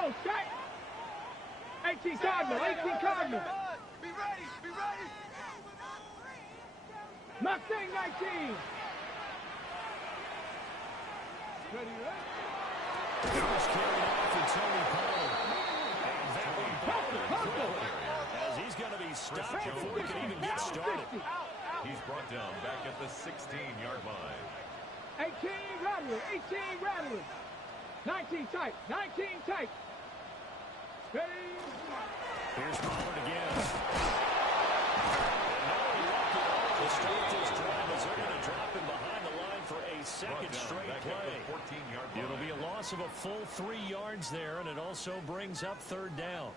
Go, strike. 18 Cardinal, 18 Cardinal. Be ready, be ready. Mustang 19. Ready, right? First carry off for Tony Pollard. And that one quickly as he's going to be stopped before he can even get started. He's brought down back at the 16-yard line. 18 Rattler, 18 Rattler. 19 tight, 19 tight. Ready. Here's Pollard again. To start this drive as they're going to drop him behind the line for a second straight play. It'll be a loss of a full 3 yards there, and it also brings up third down.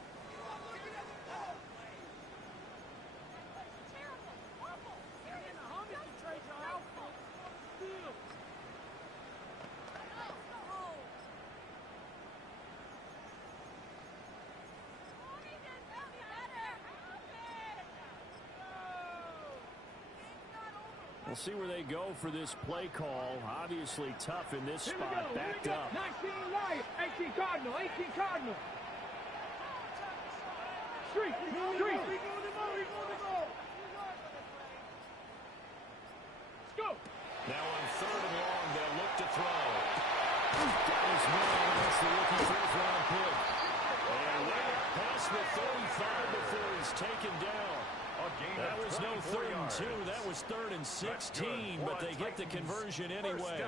We'll see where they go for this play call. Obviously tough in this spot, backed up. 19 right, 18 Cardinal, 18 Cardinal. Street, street. Let's go. Now on third and long, they'll look to throw. Got his man, that's the rookie fourth-round pick. And way past the 35 before he's taken down. That was no 3rd and 2. That was 3rd and 16, but they get the conversion anyway.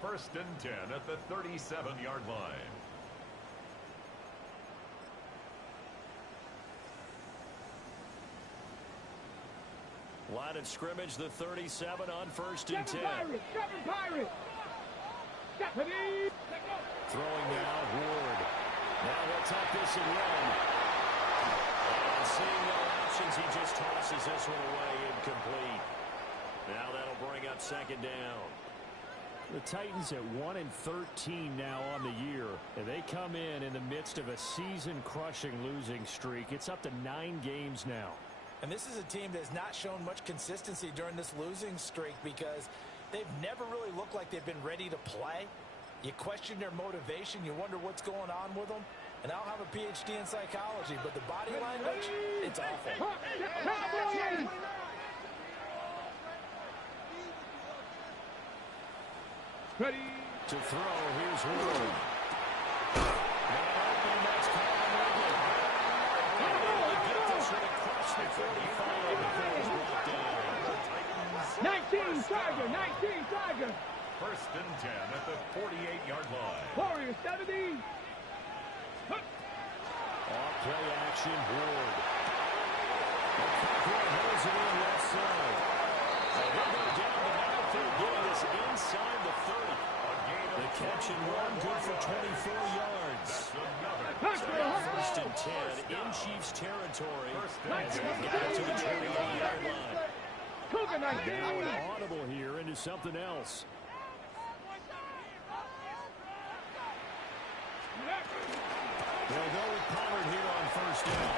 First and 10 at the 37-yard line. Line of scrimmage, the 37 on 1st and 10. Seven Pirates. Throwing now, Ward. Now they'll tuck this and run. And seeing no options, he just tosses this one away, incomplete. Now that'll bring up second down. The Titans at 1-13 now on the year. And they come in the midst of a season-crushing losing streak. It's up to 9 games now. And this is a team that's not shown much consistency during this losing streak because they've never really looked like they've been ready to play. You question their motivation. You wonder what's going on with them. And I don't have a PhD in psychology, but the body language, it's awful. Ready to throw. Here's Ward. That's Colin 19 Tiger, 19 Tiger. First and 10 at the 48-yard line. Warrior 70. Off play action, Ward. McCaffrey holds it in left side. They'll go down the backfield, getting this inside the 30. The catch and run, good for 24 yards. First and 10 in Chiefs territory as they get to the 28-yard line. Now an audible here into something else. They'll go with Pollard here on first down.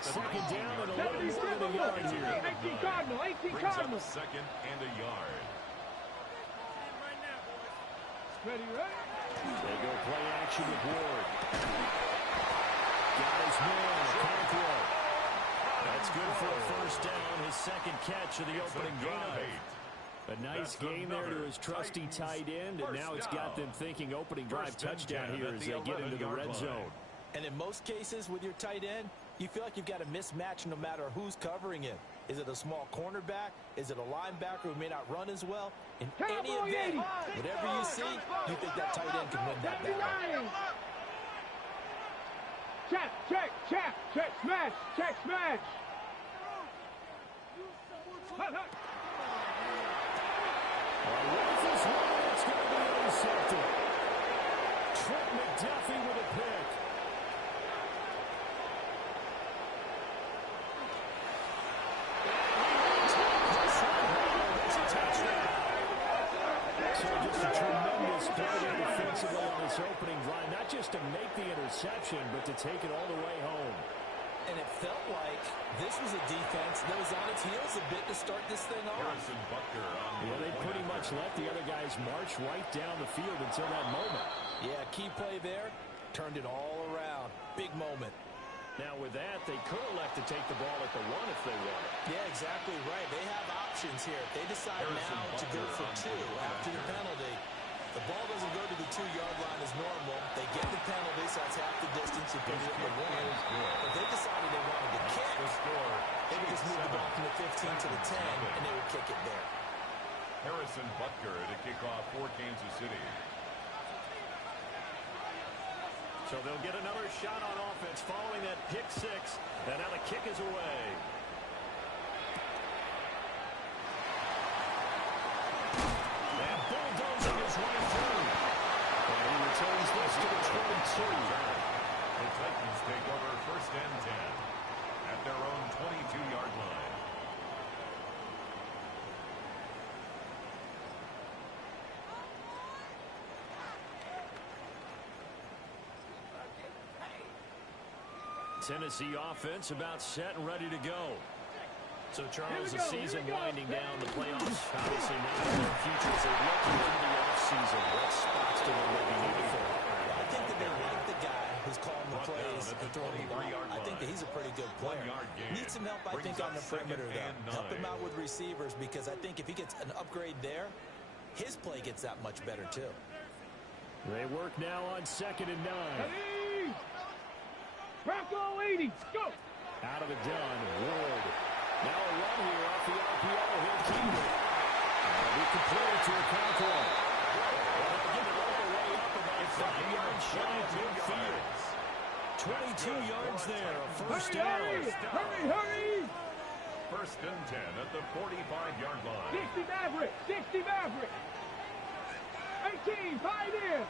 Second down and a little more than a yard here. 18 Cardinal, 18 Cardinal. Second and a yard. Ready, ready? They go play action with Ward. Got his man, Conqueror. That's good for a first down, his second catch of the opening drive. A nice game there to his trusty tight end, and now it's got them thinking opening drive touchdown here as they get into the red zone. And in most cases with your tight end, you feel like you've got a mismatch no matter who's covering him. Is it a small cornerback? Is it a linebacker who may not run as well? In any event, whatever you see, you think that tight end can win that battle. Check, check, check, check, smash, check, smash. Rifles one, it's going to be intercepted. Trent McDuffie with a pick. So just a tremendous play defensively on this opening drive, not just to make the interception, but to take it all the way home. And it felt like this was a defense that was on its heels a bit to start this thing off. Harrison Butker on Yeah, they pretty much let the other guys march right down the field until that moment. Yeah, key play there. Turned it all around. Big moment. Now with that, they could elect to take the ball at the 1 if they wanted. Yeah, exactly right. They have options here. If they decide now to go for 2 after the penalty, the ball doesn't go to the 2-yard line as normal. They get the penalty, so that's half the distance. You put it in the 1. If they decided they wanted to kick, they would just move the ball from the 15 to the 10, and they would kick it there. Harrison Butker to kick off for Kansas City. So they'll get another shot on offense following that pick 6. And now the kick is away. And bulldozing his way through. And he returns this to the 22. The Titans take over 1st and 10 at their own 22-yard line. Tennessee offense about set and ready to go. So, Charles, the season winding down, the playoffs obviously not in their future. As they look into the offseason, what spots do they maybe need to fill? I think that they like the guy who's calling the plays and throwing the ball. I think that he's a pretty good player. Needs some help, I think, on the perimeter, though. Help him out with receivers, because I think if he gets an upgrade there, his play gets that much better, too. They work now on 2nd and 9. Bronco 80, go! Out of the gun, Ward. Now a run here off the RPO. He'll keep it. And he completed to a control. Well, they'll get it all the way up about 5 yards shy of midfield. 22 yards there, a first down. Hurry! 1st and 10 at the 45-yard line. 60 Maverick, 18, 5 in.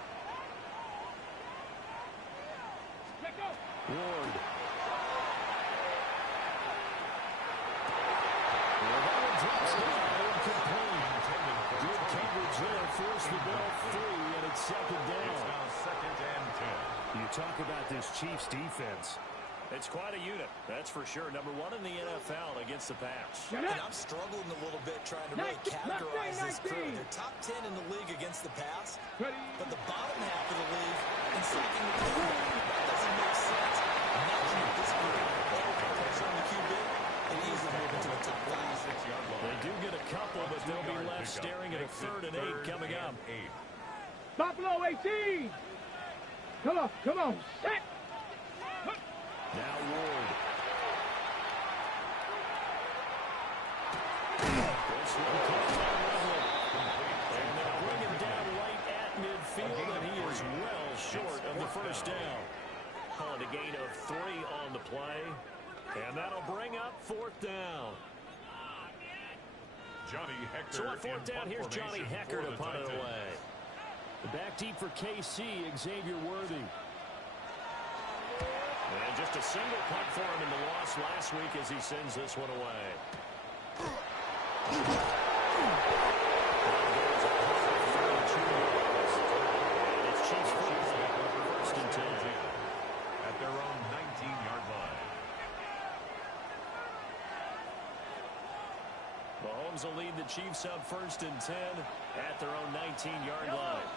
Let go. Ward. Well, that one drops down, incomplete. Good coverage there, forced the ball free, and it's 2nd down. It's now 2nd and 10. You talk about this Chiefs defense. It's quite a unit, that's for sure. Number 1 in the NFL against the pass. And I'm struggling a little bit trying to really categorize this crew. They're top 10 in the league against the pass, but the bottom half of the league in sacking the QB. That doesn't make sense. Imagine if this group put pressure on the QB and easily move into the top 5. They do get a couple, but they'll be left staring at a 3rd and 8 coming up. Buffalo 18. Come on, set. Now Ward. This one comes down level. And they'll bring him down right at midfield, and he is well short of the first down. On a gain of 3 on the play. And that'll bring up 4th down. Johnny Hecker. So on 4th down, here's Johnny Hecker to punt it away. Back deep for KC, Xavier Worthy. And just a single punt for him in the loss last week as he sends this one away. And it's Chiefs football, 1st and 10. At their own 19-yard line. Mahomes will lead the Chiefs up 1st and 10 at their own 19-yard line.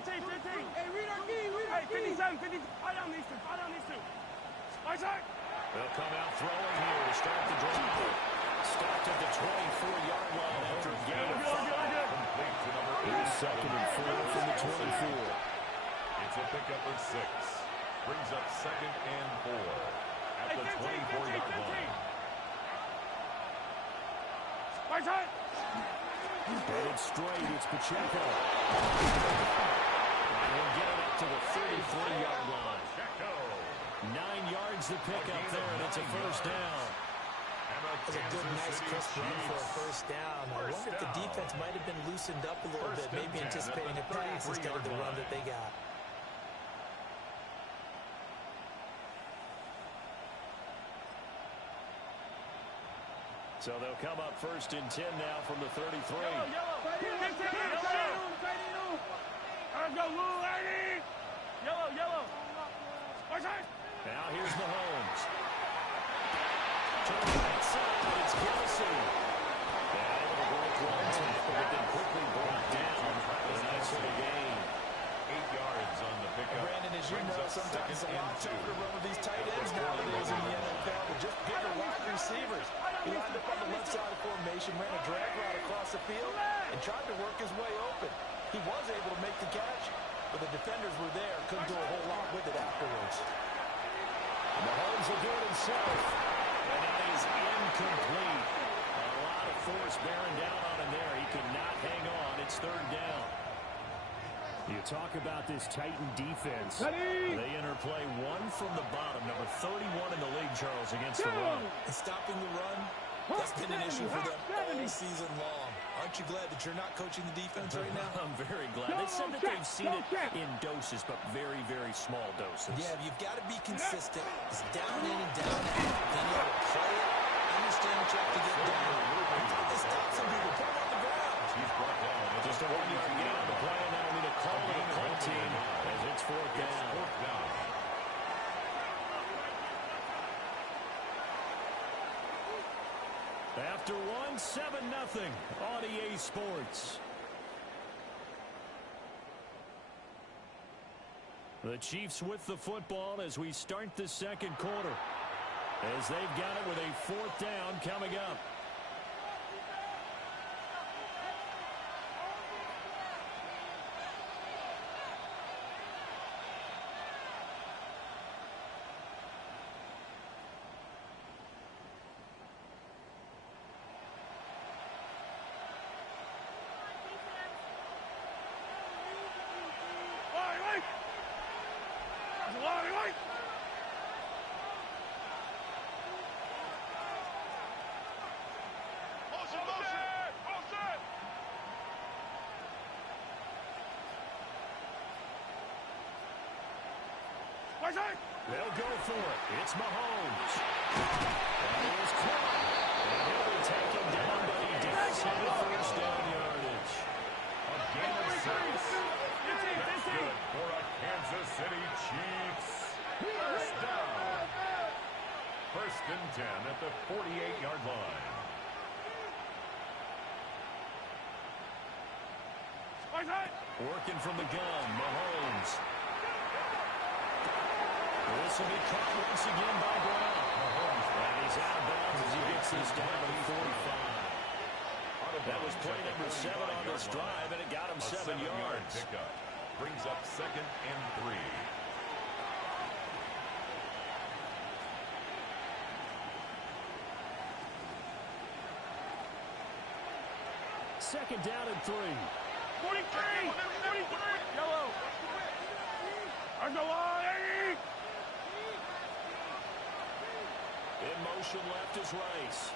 Hey, read our key, Hey, 57, 50. Eye down these two, They'll come out throwing here to start the drive. Stopped at the 24-yard line after a gain of 5. Complete to number 8. Here's 2nd and 4 from the 24. It's a pickup of 6. Brings up 2nd and 4 at the 24-yard line. And it's straight. It's Pacheco. And he'll get it up to the 33-yard line. 9 yards to pick up there, and it's a first down. That's a good, nice, crisp run for a first down. I wonder if the defense might have been loosened up a little bit, maybe anticipating a pass instead of the run that they got. So they'll come up 1st and 10 now from the 33. Yellow. Let's go, Lou, lady! Yellow, yellow! Watch it! Now here's Mahomes. To the right side, it's Kelsey. Yeah, able to break one, but then quickly brought down. A nice little gain. 8 yards on the pickup. Brandon, as you know, sometimes it's a lot tougher to run with these tight ends nowadays in the NFL, but just bigger wide receivers. He lined up on the left side of formation, ran a drag route across the field, and tried to work his way open. He was able to make the catch, but the defenders were there, couldn't do a whole lot with it afterwards. Mahomes will do it himself, and that is incomplete. A lot of force bearing down on him there. He could not hang on. It's third down. You talk about this Titan defense. Ready? They interplay one from the bottom, number 31 in the league, Charles, against the run. And stopping the run, that's been an issue for them all season long. Aren't you glad that you're not coaching the defense right now? I'm very glad. They said that they've seen it in doses, but very, very small doses. Yeah, you've got to be consistent. It's down in and down out. Then you have to play it, understand what you have to get down. Until they stop some people, put them on the ground. He's brought down. Just a 1-yard gain on the play, and that'll be the call to the punt team as it's fourth down. After one, 7-0 on EA Sports. The Chiefs with the football as we start the second quarter, as they've got it with a fourth down coming up. They'll go for it. It's Mahomes. That is caught. And he'll be taken down, but he does have a first down yardage. A gain of 6. That's good for a Kansas City Chiefs. First down. First and 10 at the 48-yard line. Working from the gun, Mahomes. This will be caught once again by Brown. And he's out of bounds as he gets this down to 45. That was play number 7 on this drive, and it got him 7 yards. Pickup brings up 2nd and 3. Second down and 3. 43! 43! Yellow! On the line! In motion left is Rice.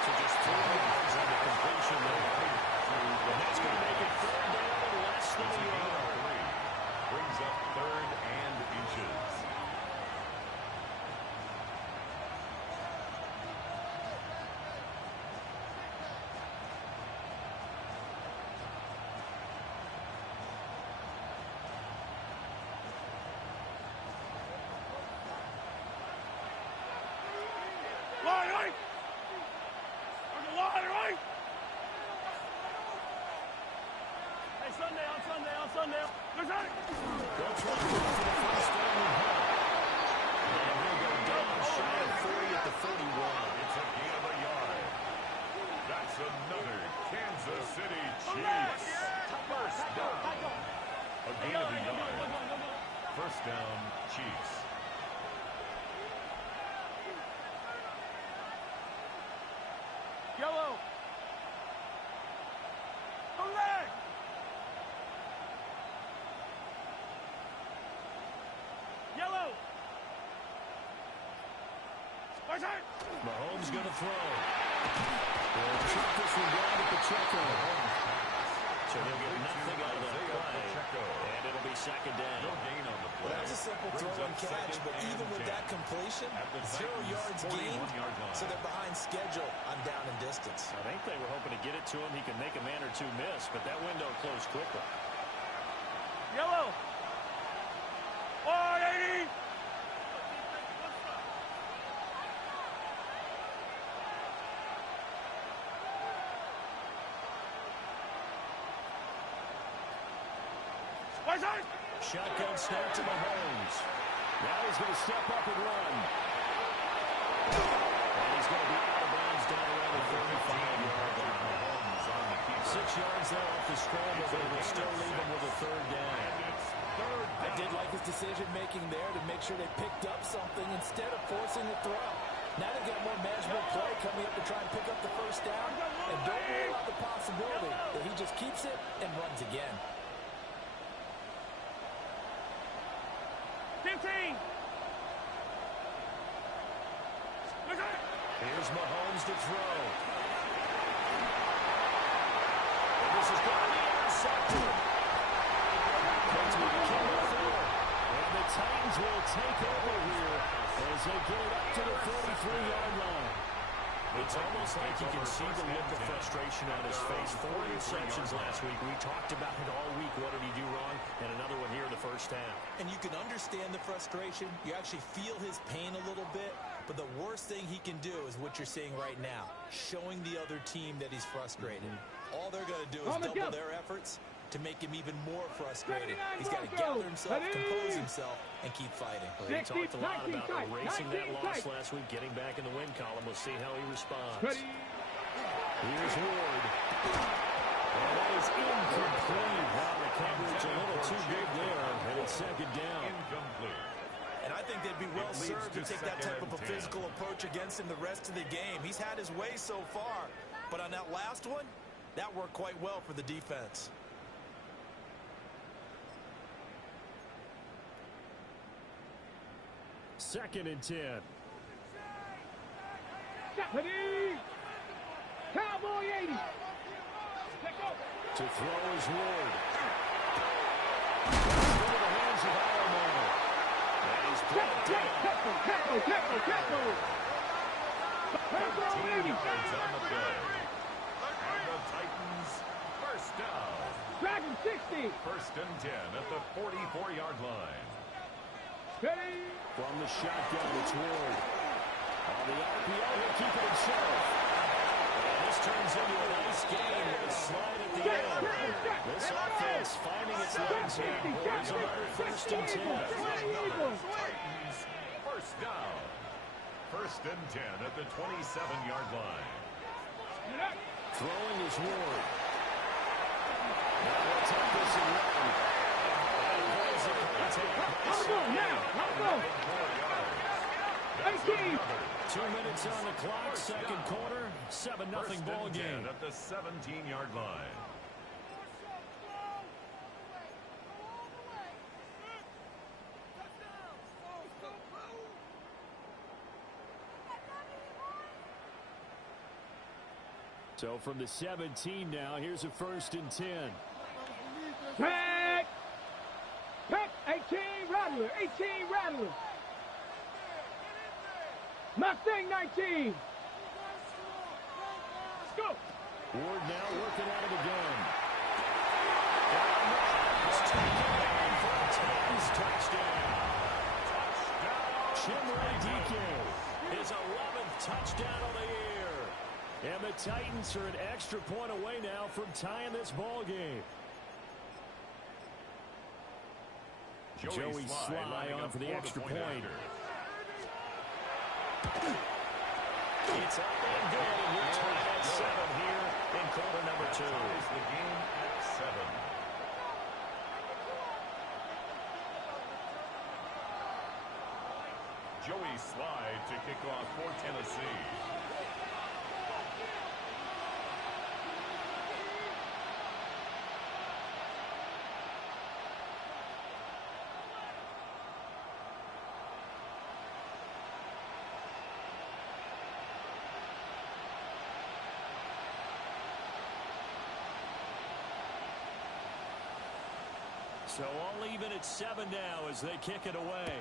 So just 3 yards on the completion there. And that's going to make it third down and less than a yard. Brings up 3rd and inches. Sunday. They'll try to go for the first down and help. And he'll go down shy of 40 at the 41. It's a gain of a yard. That's another Kansas City Chiefs. First down. A gain of a yard. First down, Chiefs. Yellow. Yellow. Mahomes going to throw. They'll check this one down at the check-in. So he'll get nothing out of that play. And it'll be second down. No gain on the play. Well, that was a simple throw and catch, but even with that completion, 0 yards gained, so they're behind schedule on down and distance. I think they were hoping to get it to him. He could make a man or two miss, but that window closed quickly. Yellow. Oh, 80. Shotgun snap to Mahomes. Now he's going to step up and run. And he's going to be out of bounds down around the 35-yard line. 6 yards there off the scramble, but it'll still leave him with a third down. I did like his decision-making there to make sure they picked up something instead of forcing the throw. Now they've got more manageable play coming up to try and pick up the first down, and don't rule out the possibility that he just keeps it and runs again. 15. Here's Mahomes to throw. And this is going to be intercepted. And the Titans will take over here as they get it up to the 43-yard line. It's almost like you can see the look of frustration on his face. 4 interceptions last week. We talked about it all week. What did he do wrong? And another one here in the first half. And you can understand the frustration. You actually feel his pain a little bit. But the worst thing he can do is what you're seeing right now, showing the other team that he's frustrated. All they're going to do is double their efforts to make him even more frustrated. He's got to gather himself, compose himself, and keep fighting. Well, he talked a lot about erasing that loss last week, getting back in the win column. We'll see how he responds. Here's Ward. And that is incomplete. Wow, the coverage a little too big there, and it's second down. Incomplete. And I think they'd be well served to take that type of a physical approach against him the rest of the game. He's had his way so far, but on that last one, that worked quite well for the defense. Second and 10. Cowboy 80. To throw is Ward. Into the hands of Alamo. And he's brought down. 13 yards on the play. And the Titans first down. Dragon 60. First and 10 at the 44-yard line. From the shotgun, it's Ward. On the RPO, he'll keep it himself. And this turns into a nice game with a slide at the end. This offense finding its legs here. Here's another first and 10. Titans first down. First and 10 at the 27-yard line. Throwing is Ward. Now they'll take this and run. And there's a Now, 18. 2 minutes on the clock, second quarter, 7-0 ball game. At the 17-yard line. So from the 17 now, here's a first and 10. Pack. 18 Rattler. 18 Rattler. Mustang 19. Let's go. Ward now working out of the gun. It's taken in for a Titans touchdown. Chimray DK, his 11th touchdown of the year. And the Titans are an extra point away now from tying this ball game. Joey Sly on for the extra point. It's up and good, and you're tied at 7 here in quarter number 2. Ties the game at 7. Joey Sly to kick off for Tennessee. So all even at 7 now as they kick it away.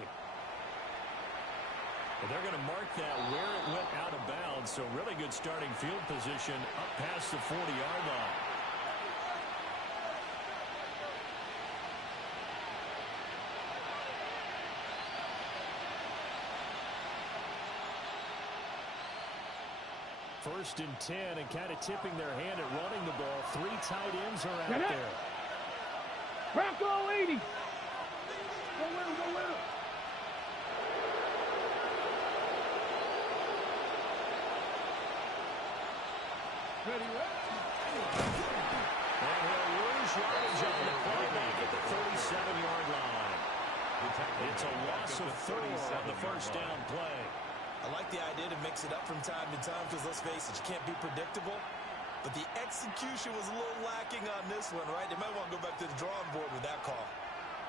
And they're going to mark that where it went out of bounds. So really good starting field position up past the 40-yard line. First and 10, and kind of tipping their hand at running the ball. 3 tight ends are out there. Bronco 80. Go with him, go with him. Ready, And he'll lose yardage on the play back at the 37-yard line. It's a loss of 4 on the first down play. I like the idea to mix it up from time to time because, let's face it, you can't be predictable. But the execution was a little lacking on this one, right? They might want to go back to the drawing board with that call.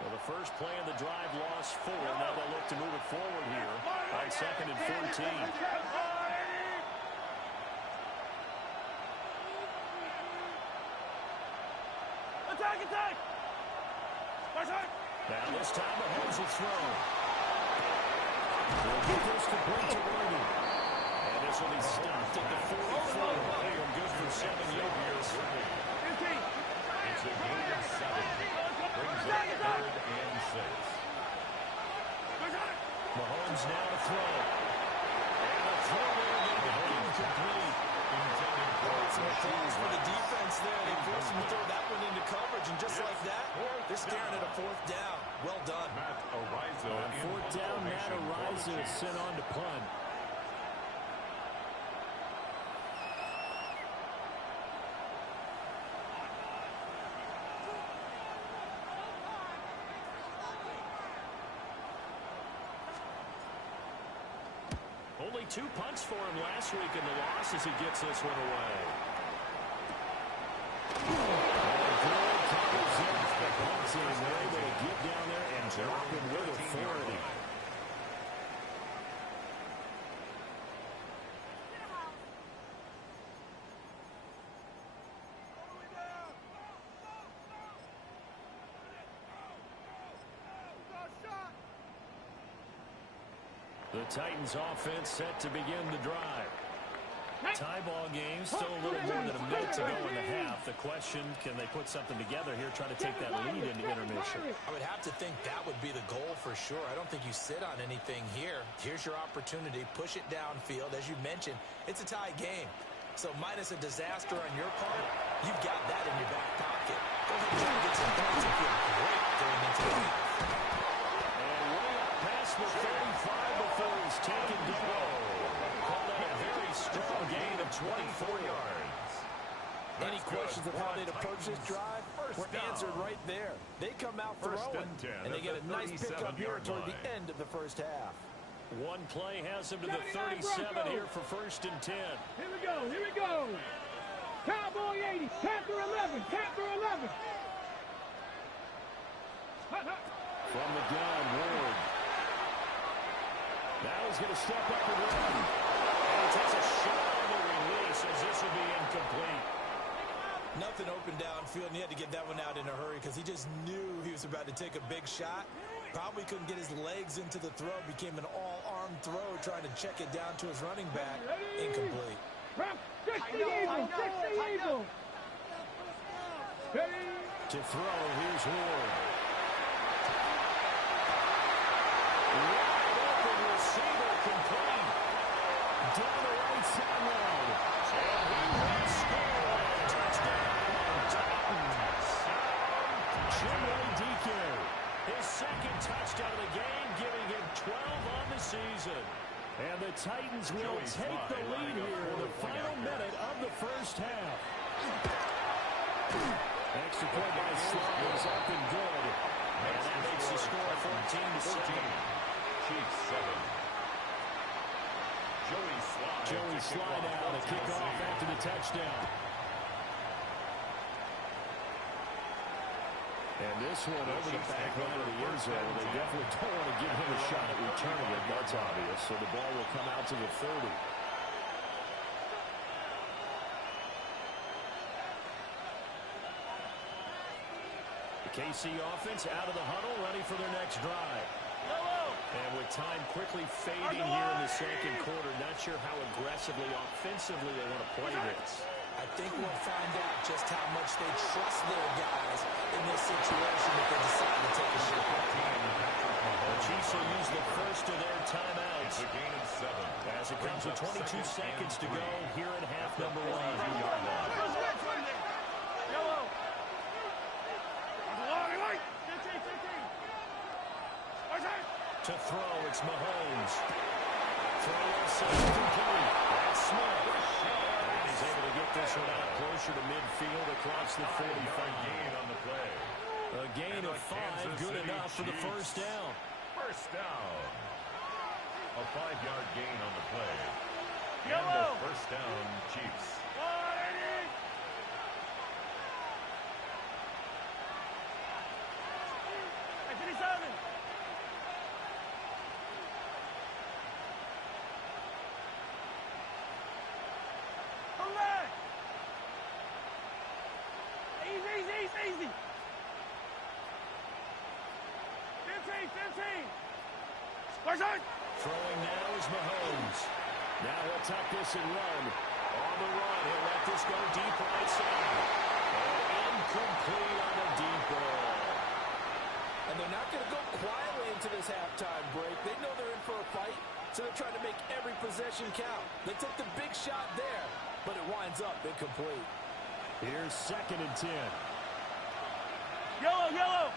Well, the first play of the drive lost 4. Now they'll look to move it forward here on 2nd and 14. Attack, attack! Now this time Mahomes will throw. He'll get this complete to Worthy. And this will be stopped at the 44. And good for 7 yards. It's a gain of 7. Brings up 3rd and 6. Mahomes now to throw. And a throw there will be incomplete. Calls for the defense there. They forced him to throw that one into coverage, and just like that, they're staring at a 4th down. Well done. Matt Araiza. 4th down, Matt Araiza is sent on to punt. Only 2 punts for him last week in the loss as he gets this one away. They're able to get down there and drop him with authority. The Titans offense set to begin the drive. Tie ball game, still a little more than a minute to go in the half. The question, can they put something together here, try to take that lead into intermission? I would have to think that would be the goal for sure. I don't think you sit on anything here. Here's your opportunity. Push it downfield. As you mentioned, it's a tie game. So minus a disaster on your part, you've got that in your back pocket. Go ahead and try to get some points and feel great going into the half. And way up past the 35 before he's taken down. Call that a very strong gain of 24 yards. Any questions of how they'd approach this drive were answered right there. They come out throwing, and they get a nice pickup here toward the end of the first half. One play has him to the 37 here for 1st and 10. Here we go, here we go. Cowboy 80, Panther 11, Panther 11. From the gun, Ward. Now he's going to step up and run. And he takes a shot on the release as this will be incomplete. Nothing open downfield, and he had to get that one out in a hurry because he just knew he was about to take a big shot. Probably couldn't get his legs into the throw. Became an all-arm throw, trying to check it down to his running back. Incomplete. 60 Eagle, 60 Eagle. To throw, here's Ward. Wide open receiver complete. Down the right sideline. And he will score. Touchdown, Titans. Jimmy DK. His 2nd touchdown of the game, giving him 12 on the season. And the Titans will take the lead here in the final minute of the first half. Extra point by Sly is up and good. And that makes the score 14-7. Chiefs 7. Joey Sly now to kick off after the touchdown. And this one over the back line of the end zone. They definitely don't want to give him a shot at returning it. That's obvious. So the ball will come out to the 30. KC offense out of the huddle, ready for their next drive. And with time quickly fading here in the second quarter, not sure how aggressively, offensively they want to play this. I think we'll find out just how much they trust their guys in this situation if they decide to take a shot. The Chiefs will use the first of their timeouts. It's a gain of 7. As it comes with 22 seconds to go here in half number 1. To throw, it's Mahomes. Throw is complete. That's Smith. And he's able to get this one out closer to midfield across the 45. Gain on the play. A gain of 5, good enough for the first down. First down. A 5-yard gain on the play. And Yellow. a first down, Chiefs. Easy. 15. Throwing now is Mahomes. Now he'll tuck this and run. On the run, he'll let this go deep right side. And incomplete on the deep ball. And they're not going to go quietly into this halftime break. They know they're in for a fight, so they're trying to make every possession count. They took the big shot there, but it winds up incomplete. Here's 2nd and 10. Yellow.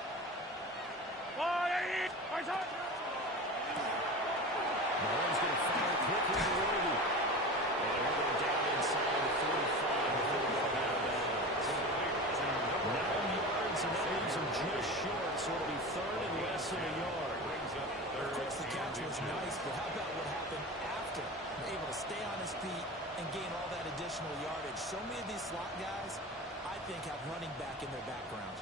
Mahomes going to fire quickly to Worthy. And we're going down inside the 45 before we come out of bounds. 9 yards, and that leaves him just short, so it'll be 3rd and less than a yard. Of course, the catch was nice, but how about what happened after? Able to stay on his feet and gain all that additional yardage. So many of these slot guys, I think, have running back in their background.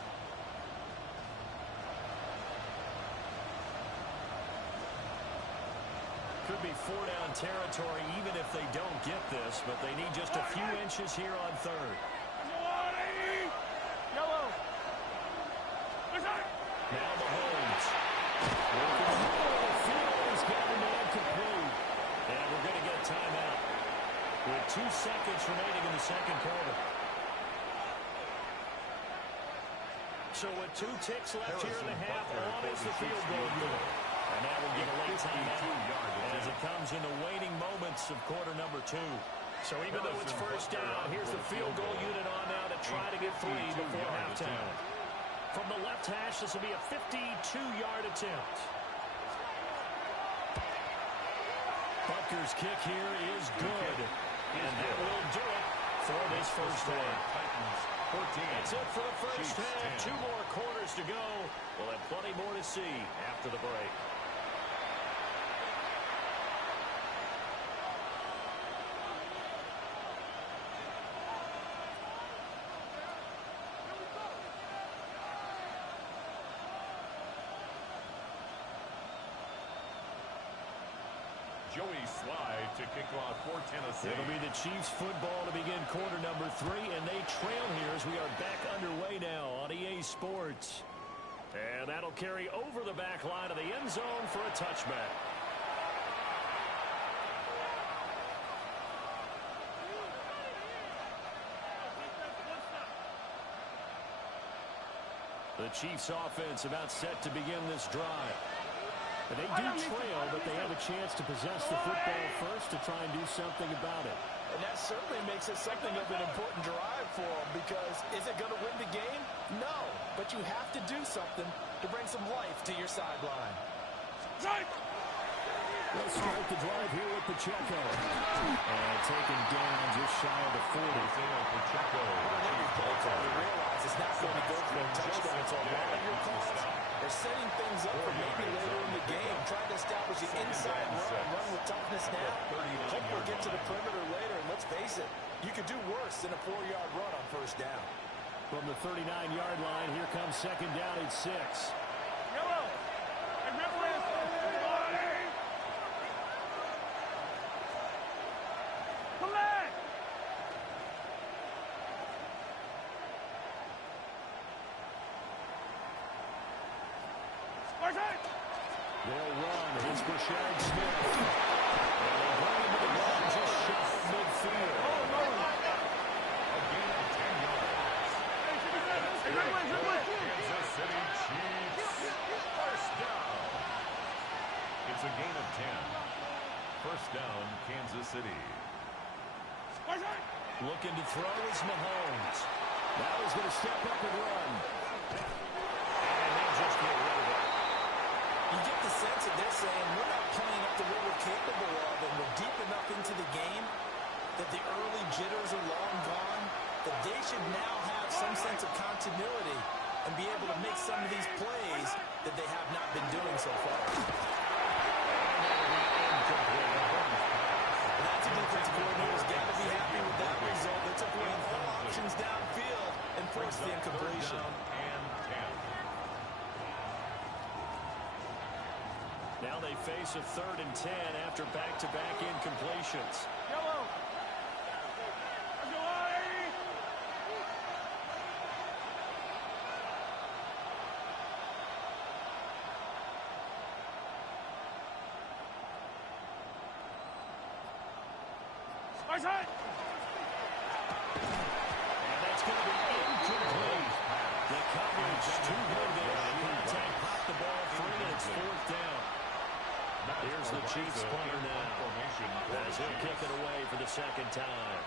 Could be 4-down territory even if they don't get this, but they need just a few inches here on 3rd. Now Mahomes. Working the middle of the field. He's got a man complete. And we're going to get a timeout with 2 seconds remaining in the second quarter. So with 2 ticks left here in the half, on is the field goal unit. And now we'll get a late timeout as it comes in the waning moments of quarter number 2. So even though it's first down, here's the field goal unit on now to try to get 3 before halftime. From the left hash, this will be a 52-yard attempt. Butker's kick here is good. And that will do it for this first half. That's it for the first half. 2 more quarters to go. We'll have plenty more to see after the break. Joey Slide to kick off for Tennessee. It'll be the Chiefs football to begin quarter number 3, and they trail here as we are back underway now on EA Sports. And that'll carry over the back line of the end zone for a touchback. The Chiefs offense about set to begin this drive. And they do trail, but they have a chance to possess the football first to try and do something about it. And that certainly makes it something of an important drive for them, because is it going to win the game? No, but you have to do something to bring some life to your sideline. They'll start the drive here with Pacheco. And taken down just shy of the 40. Pacheco. You realize it's not going to go for a touchdown. It's all right on your calls. They're setting things up for maybe later in the game, trying to establish the inside run with toughness now. Hope we'll get to the perimeter later, and let's face it, you could do worse than a 4-yard run on first down. From the 39-yard line, here comes second down at 6. It's Brashad Smith. And they bring him to the ground just shy of midfield. A gain of 10 yards. Kansas City Chiefs. First down. It's a gain of 10. First down, Kansas City. Looking to throw is Mahomes. Now he's going to step up and run. And they just get rid of it. You get the sense that they're saying we're not playing up to what we're capable of, and we're deep enough into the game that the early jitters are long gone, that they should now have some sense of continuity and be able to make some of these plays that they have not been doing so far. That's a defensive coordinator's got to be happy with that result. They took away all options downfield and forced the incompletion. Now they face a 3rd and 10 after back-to-back incompletions. Yellow. And that's going to be incomplete. The coverage too good there. The contact popped the ball free, and it's 4th down. Here's the Chiefs punter now, as he'll kick it away for the 2nd time.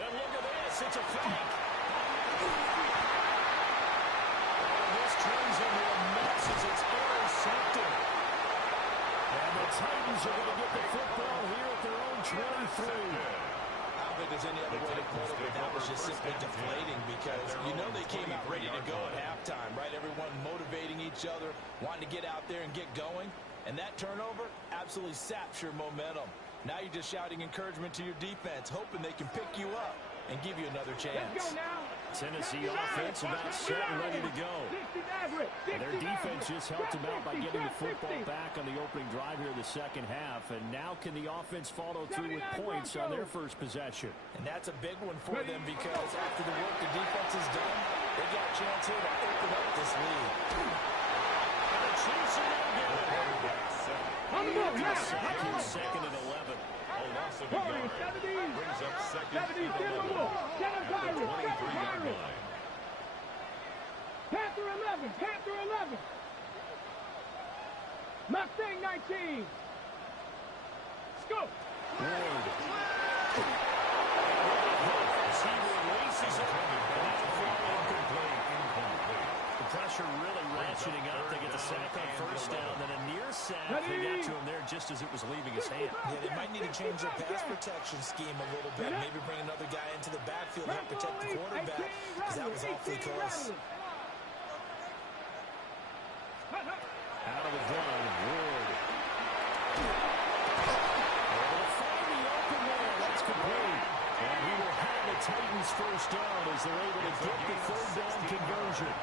And look at this, it's a fake. And this turns into a mess as it's intercepted. And the Titans are going to get the football here at their own 23. I don't think there's any other way to put it, but that was just simply deflating because you know they came out ready to go at halftime, right? Everyone motivating each other, wanting to get out there and get going. And that turnover absolutely saps your momentum. Now you're just shouting encouragement to your defense, hoping they can pick you up and give you another chance. Let's go now. Tennessee offense about set and ready to go. And their defense just helped them out by getting the football back on the opening drive here in the 2nd half. And now can the offense follow through with points on their first possession? And that's a big one for them because after the work the defense has done, they got a chance here to open up this lead. And the Chiefs are going to get it. On the move now. 2nd and 11. A loss of a yard. Brings up 2nd and 11 at the 23-yard line. Panther 11. Panther 11. Mustang 19. Scoop. Ward. As he releases it. The pressure really ratcheting up. They get the sack on 1st down, then a near sack. They got to him there just as it was leaving his hand. Yeah, they might need to change their pass protection scheme a little bit. Maybe bring another guy into the backfield to help protect the quarterback because that was awfully close. Out of the gun, Ward. Able to find the open man. That's complete. And he will have the Titans first down as they're able to get the 3rd down conversion.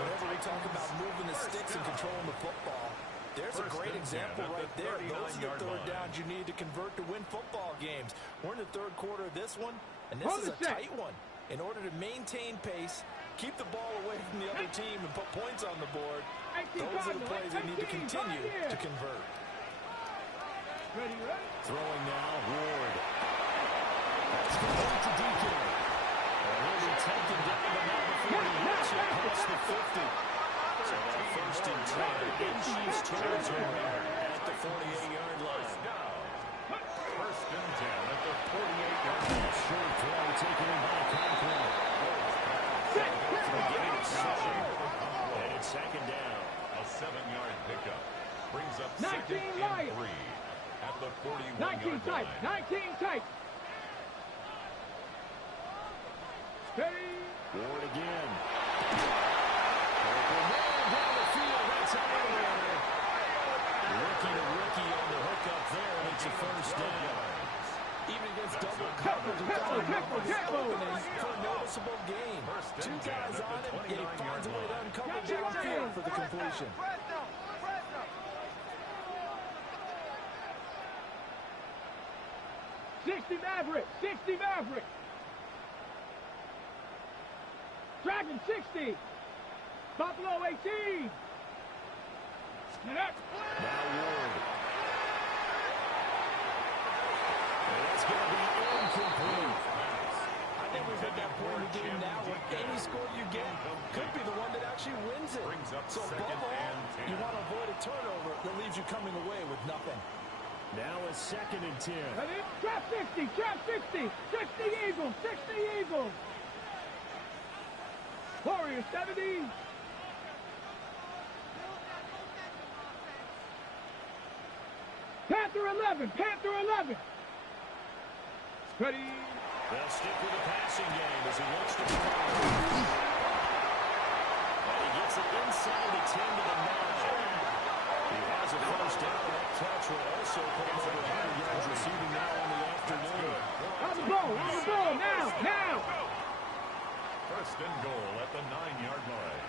Whenever we talk about moving the sticks and controlling the football, there's a great example right there. Those are the 3rd downs you need to convert to win football games. We're in the 3rd quarter of this one, and this is a tight one. In order to maintain pace, keep the ball away from the other team, and put points on the board, those are the plays they need to continue to convert. Throwing now, Ward. That's complete to Deacon. And he'll be taken down, but not before he hits it past the 50. So that 1st and 10 in Chiefs territory at the 48-yard line. 1st and 10 at the 48-yard line. Short throw taken in by Conklin. Getting it second. And it's 2nd down. A 7-yard pickup. Brings up 2nd 19 and 3 at the 41-yard 19 tight. line. 19 tight. Steady. Ward again. Open man down the field. That's out of there. Rookie to rookie on the hook up there, and it's a 1st down. Even against double coverage, opening for a noticeable gain. 2 guys on him, and he finds a way to uncover downfield for the completion. 60 Maverick. 60 Maverick. Dragon 60. Buffalo 18. And that's Now Ward. And it's going to be incomplete. I think we've hit that point in the game now where any score you get could be the one that actually wins it. So above all, you want to avoid a turnover that leaves you coming away with nothing. Now a 2nd and 10. trap 60. Trap 60. 60 Eagles. 60 Eagles. Warriors 70. Panther 11. Panther 11. Ready. They'll stick with the passing game as he looks to throw. And he gets it inside the 10 to the 9. He has a first down. That catch will also put him over 100 yards receiving now on the afternoon. On the ball. Now. Now. First and goal at the 9-yard line.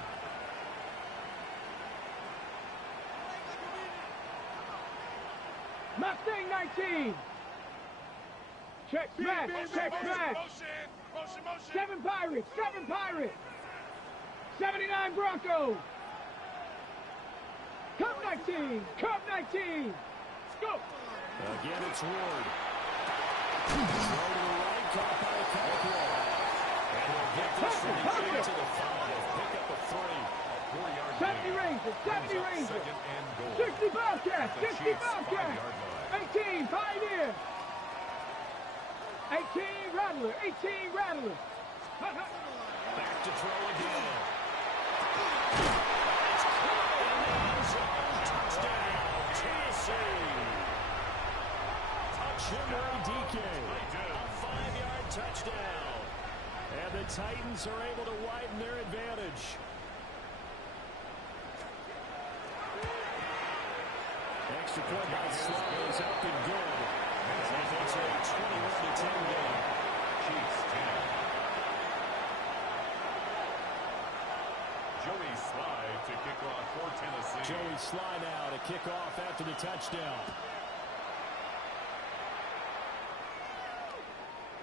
Mustang 19. Check smash. Check smash. Motion. 7 Pirates. 7 Pirates. 79 Broncos. Cup 19. Cup 19. Let's go. Again, it's Ward. Throw to the right, caught by a couple. And they'll get this from the 8 to the 5. Pick up a 3. 4-yard 70 Rangers. 70 Rangers. Second and goal. 60 Bobcats. 60 Bobcats. 5-yard line. 18 Pioneer. 18 Rattler. 18 Rattler. Back to throw again. It's caught in the end zone. Touchdown, Tennessee. Chimere DK. A 5-yard touchdown. And the Titans are able to widen their advantage. Extra point by Sly is up and good. And it's a 21-10 game. Chiefs 10. Joey Sly to kick off for Tennessee. Joey Sly now to kick off after the touchdown.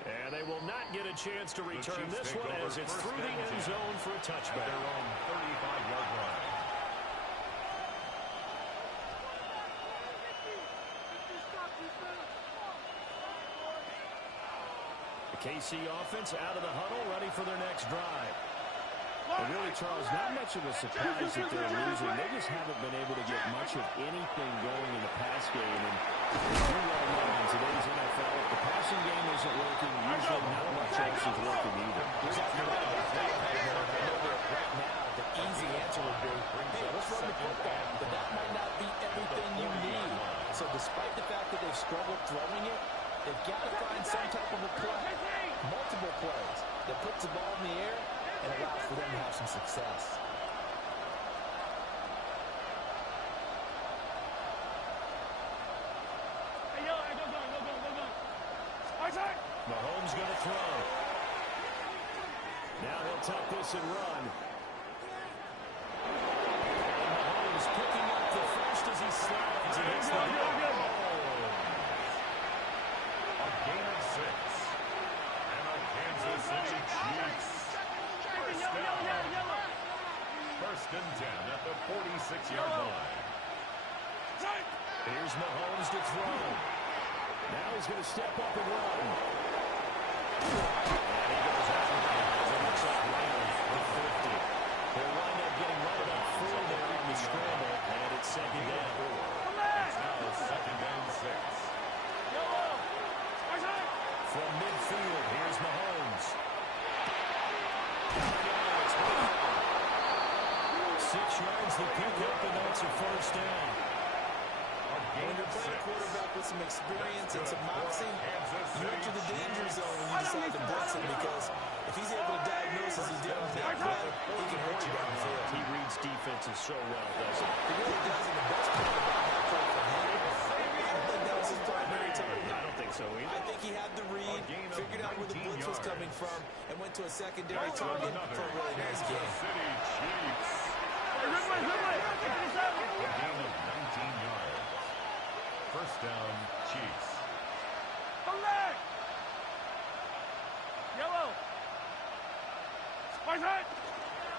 And they will not get a chance to return this one as it's through the end zone for a touchback. At their own 35-yard line. The KC offense out of the huddle, ready for their next drive. And really, Charles, not much of a surprise that they're losing. They just haven't been able to get much of anything going in the pass game. And as you well know, in today's NFL, if the passing game isn't working, usually not much else is working either. Exactly right about that, Pedro. And I know that right now the easy answer would be, hey, let's run the football. But that might not be everything you need. So despite the fact that they've struggled throwing it, they've got to find some type of a play, multiple plays, that puts the ball in the air and allows for them to have some success. Mahomes going to throw. Now he'll tuck this and run. And Mahomes picking up the first as he slides and hits the A gain of 6. And a Kansas City Chiefs. First and 10 at the 46-yard line. Here's Mahomes to throw. Now he's going to step up and run. And he goes out of bounds. It looks like Rams for 50. They'll wind up getting right about 4 there in the scramble, and it's second down. It's now second and 6. From midfield, here's Mahomes. 6 yards the pickup, and that's a first down. When you're playing a quarterback with some experience and some moxie, you enter the danger zone when you decide to blitz him, because if he's able to diagnose as he did on that play, he can hurt you downfield. He reads defenses so well, doesn't he? He really does, and the best part about that play for him, I don't think that was his primary target. I don't think so either. I think he had the read, figured out where the blitz was coming from, and went to a secondary target for a really nice game. City Chiefs. A gain of 19 yards. First down, Chiefs. leg. Yellow. Right side.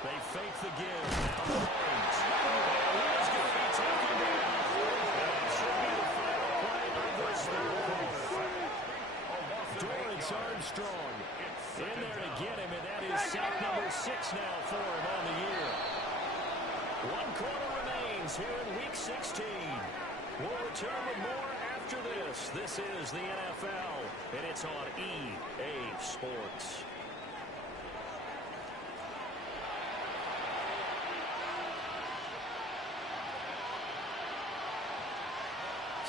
They fake the give. Now Mahomes. And he is going to be taken down. That should be the final play of this third quarter. Dorrance Armstrong in there to get him, and that is sack number 6 now for him on the year. 1 quarter remains here in Week 16. We'll return with more after this. This is the NFL, and it's on EA Sports.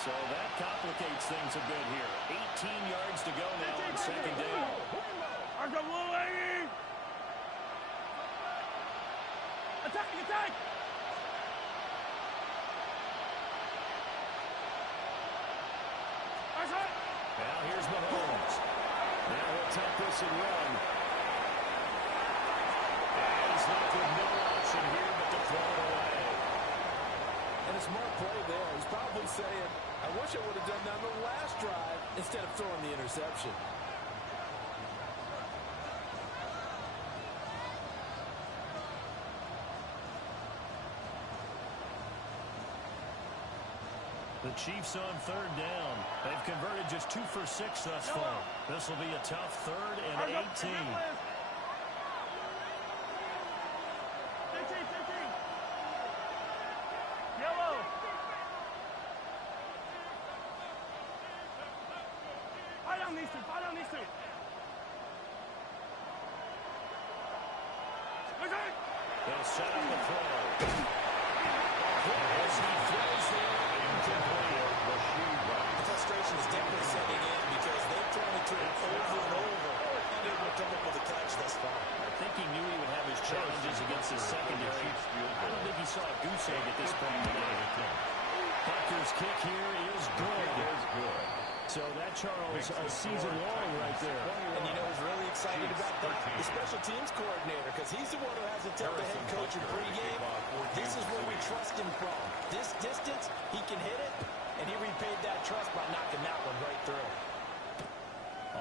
So that complicates things a bit here. 18 yards to go now on second down. Attack, attack! Now here's Mahomes. Now he'll take this and run. And he's left with no option here but to throw it away. And a smart play there. He's probably saying, I wish I would have done that on the last drive instead of throwing the interception. The Chiefs on third down. They've converted just 2 for 6 thus far. This will be a tough 3rd and 18. Yellow. Fight on these two. Fight on these two. They'll set up the throw. As he throws there, incomplete. The frustration is definitely setting in because they've thrown it to him over and over, unable to come up with a catch thus far. I think he knew he would have his challenges against his secondary. I don't think he saw a goose egg at this point today. Butker's kick here is good. So that, Charles, a season long right there. And you know who's really excited about that? The special teams coordinator, because he's the one who has to tell the head coach in pregame, this is where we trust him from. This distance, he can hit it, and he repaid that trust by knocking that one right through.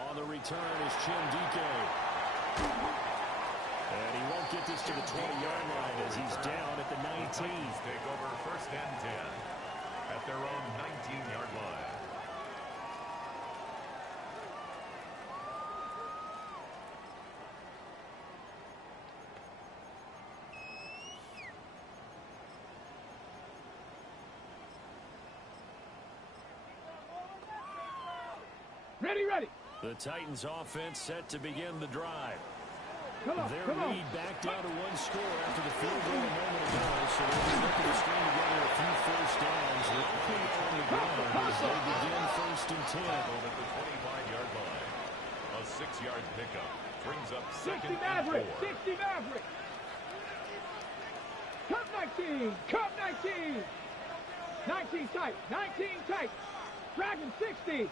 On the return is Chindike. And he won't get this to the 20-yard line as he's down at the 19. Take over 1st and 10 at their own 19-yard line. Ready, ready. The Titans offense set to begin the drive. Come on, Their come on. lead back down to 1 score after the field goal a moment ago, so they'll be looking to string together a few first downs. Likely on the ground as they begin 1st and 10. At the 25-yard line. A 6-yard pickup brings up 60 2nd and Maverick, 4. 60 Maverick. Cup 19, Cup 19. 19 tight, 19 tight. Dragon 60.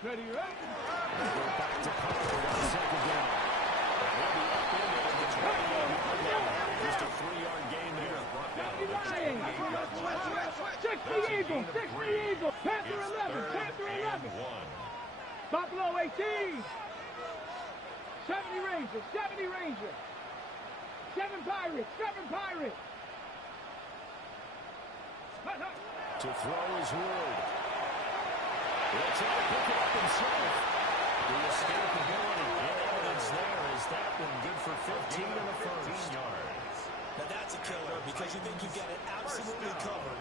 Ready, right? Go back to Pollard on second down. And he'll be up in at the 28-yard line. Just a 3-yard gain there. Lying. 60 Eagles, 60 Eagles. Panther 11, Panther 11. Buffalo 18. 70 Rangers, 70 Rangers. 7 Pirates, 7 Pirates. To throw is Ward. He'll try to pick it up himself. The escapability and evidence there is that one good for 15 in the 1st. yards. Now that's a killer because you think you've got it absolutely covered,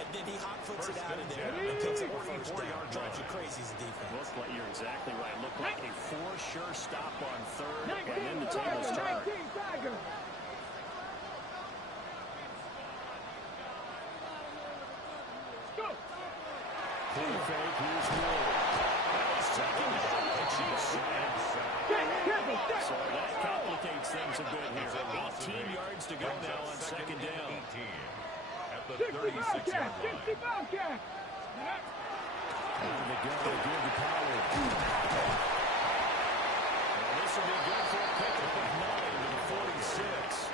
and then he hot foots it out of there and picks up a 1st down. Drives you crazy as a defense. Looked like you're exactly right. Looked like a for-sure stop on 3rd, 19 and then the tables Tiger, turn. 19 Tiger. Go. Play fake, here's Ward. He's taken down the Chiefs. So that complicates things a bit here. 18 yards to go now on second down. 18 at the 60 36-yard Bobcats, line. 60 Bobcats. And the gun will give to Pollard. And this will be good for a pickup of 9 to the 46.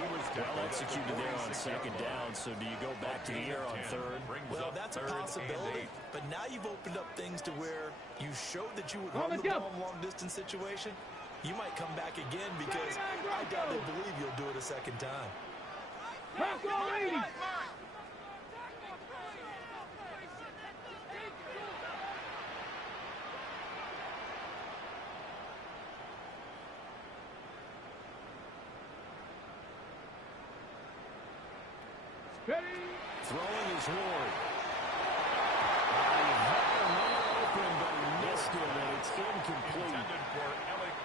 Well executed there on second down, so do you go back to the air on third? Well, that's a possibility, but now you've opened up things to where you showed that you would Run run the the ball in a long-distance situation. You might come back again because I doubt they believe you'll do it a second time. Pass all 80. Ready. Throwing is Ward. Open, but he missed it, and it's incomplete.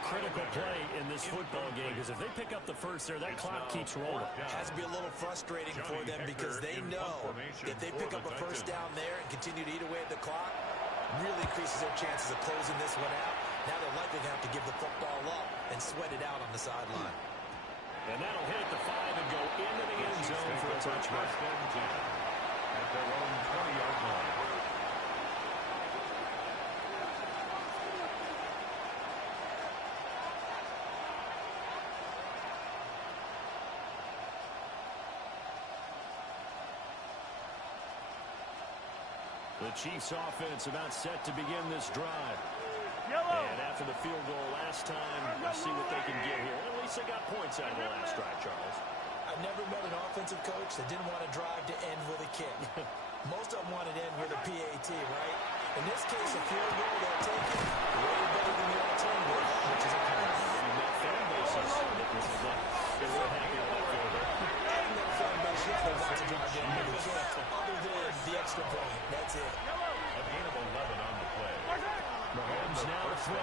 Critical play in this football game, because if they pick up the first there, that clock keeps rolling. It has to be a little frustrating for them because they know if they pick up a first down there and continue to eat away at the clock, really increases their chances of closing this one out. Now they're likely to have to give the football up and sweat it out on the sideline. And that'll hit at the 5 and go into the end zone for a touchback. At their own 20-yard line. The Chiefs offense about set to begin this drive. And after the field goal last time, we'll see what they can get here. At least they got points out of the last drive, Charles. I've never met an offensive coach that didn't want to drive to end with a kick. Most of them want to end with a PAT, right? In this case, a field goal, they'll take it way better than the alternative, which is a penalty. Fan bases, they were happy with that field goal. And their fan base, yes, they want to drive to end with a kick. Other than the extra point, that's it. A gain of 11 on the play. Mahomes now to throw.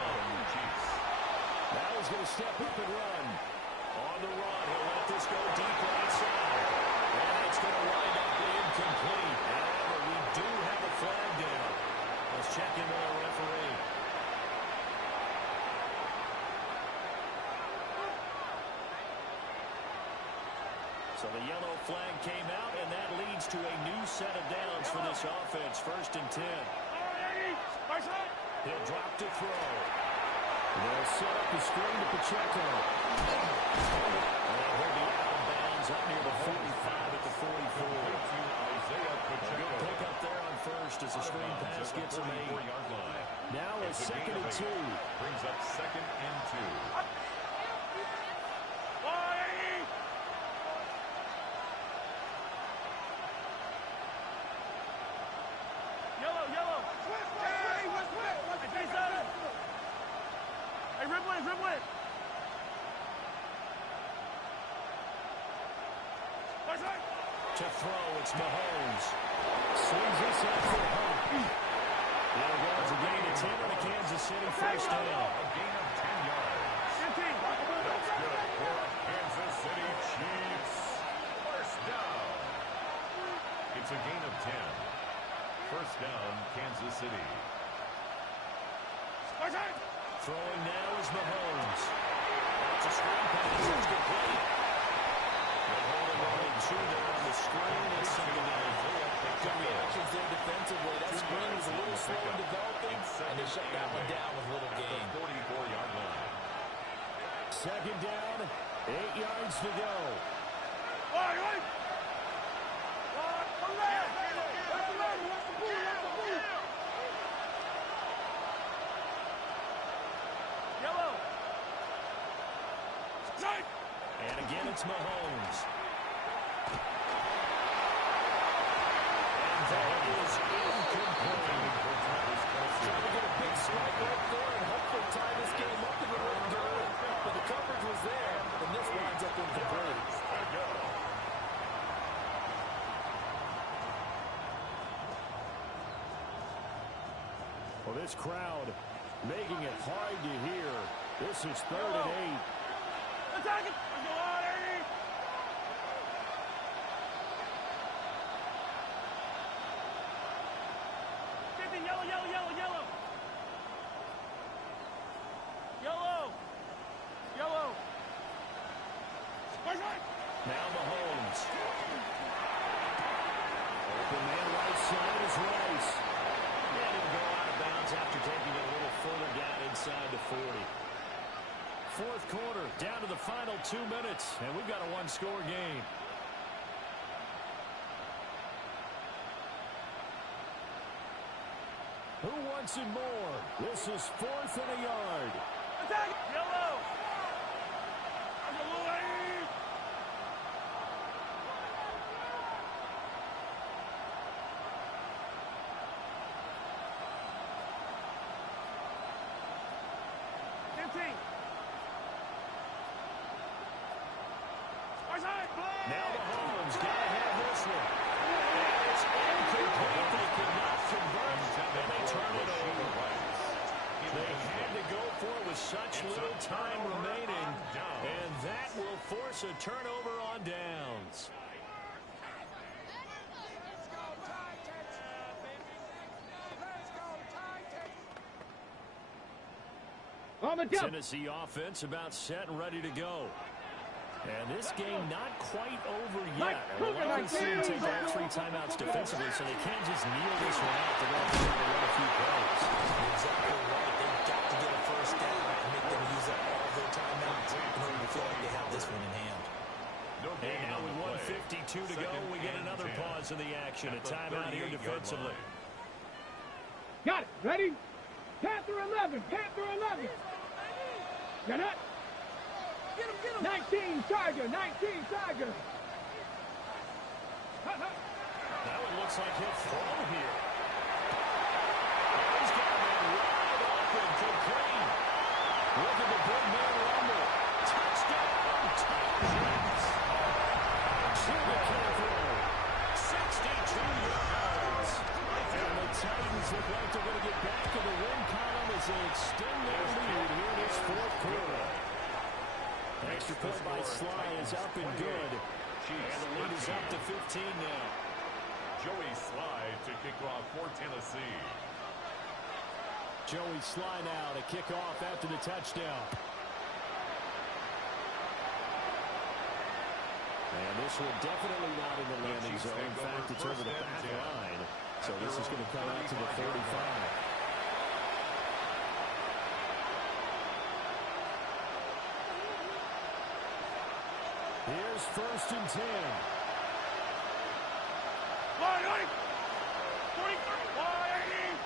Now he's going to step up and run. On the run, he'll let this go deep right side. And it's going to wind up incomplete. However, we do have a flag down. Let's check in with our referee. So the yellow flag came out, and that leads to a new set of downs for this offense. 1st and 10. He'll drop to throw. They'll set up the screen to Pacheco. And he'll be out of bounds up near the 45 at the 44. Good pick up there on first as the screen pass gets him 8. Now a 2nd and 2. Brings up 2nd and 2. To throw, it's Mahomes. Swings this out for Hunt. There goes a gain of 10 on the Kansas City first down. A gain of 10 yards. That's good for Kansas City Chiefs. First down. It's a gain of 10. First down, Kansas City. Throwing now is Mahomes. That's a screen pass. It's complete. They're holding only 2 there on the screen. It's second down. Good reactions there defensively. That screen was a little slow in developing, and they shut that one down with little gain. 44-yard line. Second down, 8 yards to go. And again, it's Mahomes. And that is incomplete. Trying to get a big strike right there and hopefully tie this game up in the red zone. But the coverage was there, and this winds up incomplete. Well, this crowd making it hard to hear. This is 3rd and 8. Attack it! Now Mahomes. Open man right side is Rice. And he'll go out of bounds after taking it a little further down inside the 40. Fourth quarter, down to the final 2 minutes. Who wants it more? This is 4th and a yard. Attack! Yellow! Now Mahomes got to have this one. And it's incomplete. They could not convert, and they turn it over. They had to go for it with such little time remaining, and that will force a turnover on downs. On the jump. Tennessee offense about set and ready to go. And this game not quite over yet. We'll likely see them take all 3 timeouts defensively, so they can't just kneel this one out. They're going to have to run a few plays. Exactly right. They've got to get a first down and make them use up all their timeouts in order to feel like they have this one in hand. And now with 1:52 to go, we get another pause in the action. A timeout here defensively. Got it. Ready? Panther 11. Panther 11. Get up. Get him, get him! 19 Tiger. 19 Tiger. Now it looks like he'll throw here. He's got a man wide open, complete. Look at the big man rumble. Touchdown, Titans. Jimmy throw. 62 yards. And the Titans look like they're going to get back in the win column as they extend their lead here in this 4th quarter. Extra point by Sly is up and good. And the lead is up to 15 now. Joey Sly to kick off for Tennessee. Joey Sly now to kick off after the touchdown. And this one definitely not in the landing zone. In fact, it's over the back line. So this is going to come out to the 35. Here's 1st and 10. Wide 43. Wide 80.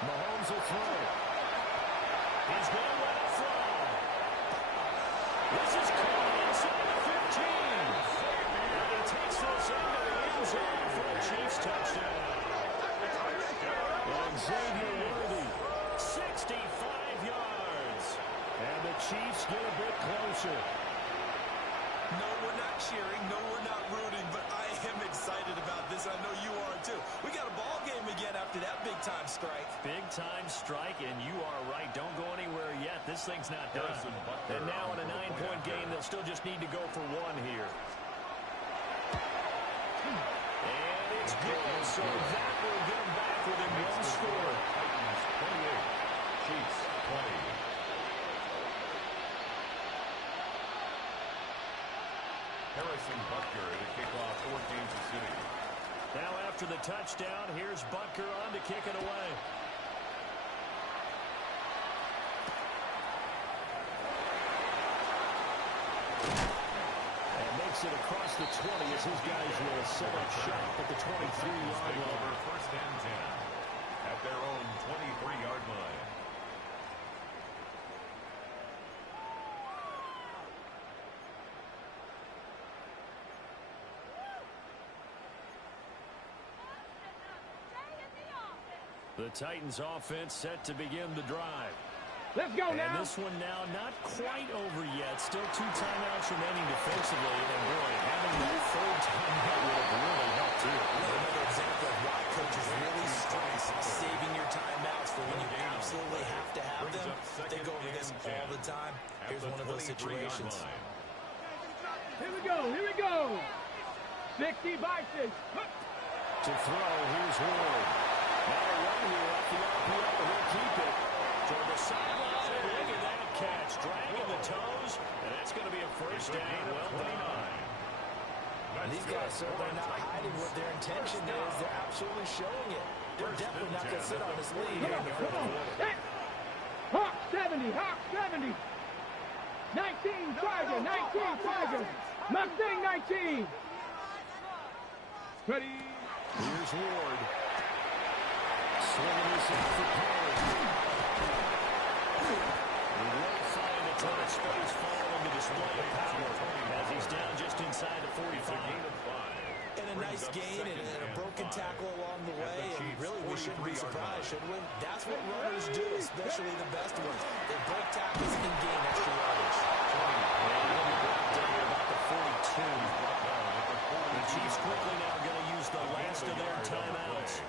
Mahomes will throw. He's going to let it throw. This is caught inside the 15. And he takes this into the end zone for a Chiefs touchdown. And Xavier Worthy, 65 yards. And the Chiefs get a bit closer. No, we're not cheering. No, we're not rooting. But I am excited about this. I know you are, too. We got a ball game again after that big-time strike. Big-time strike, and you are right. Don't go anywhere yet. This thing's not done. And now in a 9-point game, they'll still just need to go for 1 here. And it's good. So that will get them back within 1 score. Titans 28, Chiefs 20. Harrison Butker to kick off for Kansas City. Now after the touchdown, here's Butker on to kick it away. And makes it across the 20 as his guys will set up shop at the 23-yard line. 1st and 10 at their own 23-yard line. The Titans offense set to begin the drive. Let's go now. And this one now not quite over yet. Still 2 timeouts remaining defensively. And boy, having that 3rd timeout would have really helped too. Another example of why coaches really stress saving your timeouts for when you absolutely have to have them. They go over this all the time. Here's one of those situations. Here we go. Here we go. 60 by 6. To throw, here's Ward. Now a run here up the RPO, and he'll keep it. Toward the sideline, and look at that catch. Dragging the toes, and that's going to be a 1st down. Well done. And these guys certainly not hiding what their intention is. They're absolutely showing it. They're definitely not going to sit on this lead here in the 4th quarter. Hawk 70. Hawk 70. 19 Tiger. 19 Tiger. Mustang 19. Ready. Here's Ward. Swinging this out for Pollard. He will find a ton of space following the display of power as he's down just inside the 45. And a nice gain and a broken tackle along the way. And really, we shouldn't be surprised, should we? That's what runners do, especially the best ones. They break tackles and gain extra yardage. About the 42. The Chiefs quickly now going to use the last of their timeouts,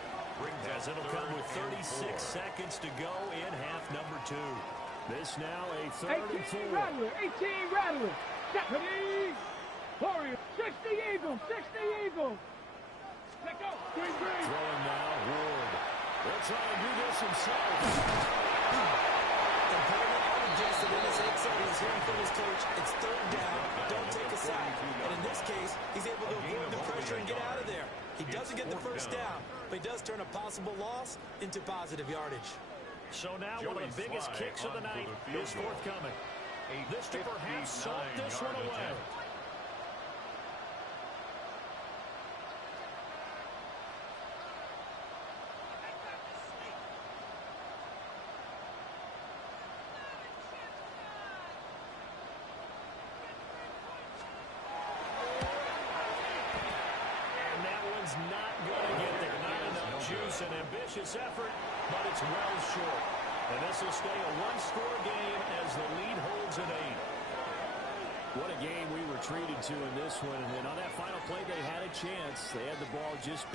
as it'll come with 36 seconds to go in half number 2. This now a 3rd and 4. 18 Rattler. 18 Rattler. Ready. Warriors. 60 Eagles. 60 Eagles. Let go. Green. Throwing now, Ward. They'll try and do this himself. And putting it out against him in his head, so he's hearing from his coach, it's 3rd down, don't take a sack. And in this case, he's able to avoid the pressure and get out of there. He doesn't get the first down, but he does turn a possible loss into positive yardage. So now one of the biggest kicks of the night is forthcoming. This to perhaps salt this one away. Not going to get there. Not enough juice. An ambitious effort, but it's well short. And this will stay a one-score game as the lead holds at 8. What a game we were treated to in this one. And then on that final play, they had a chance. They had the ball just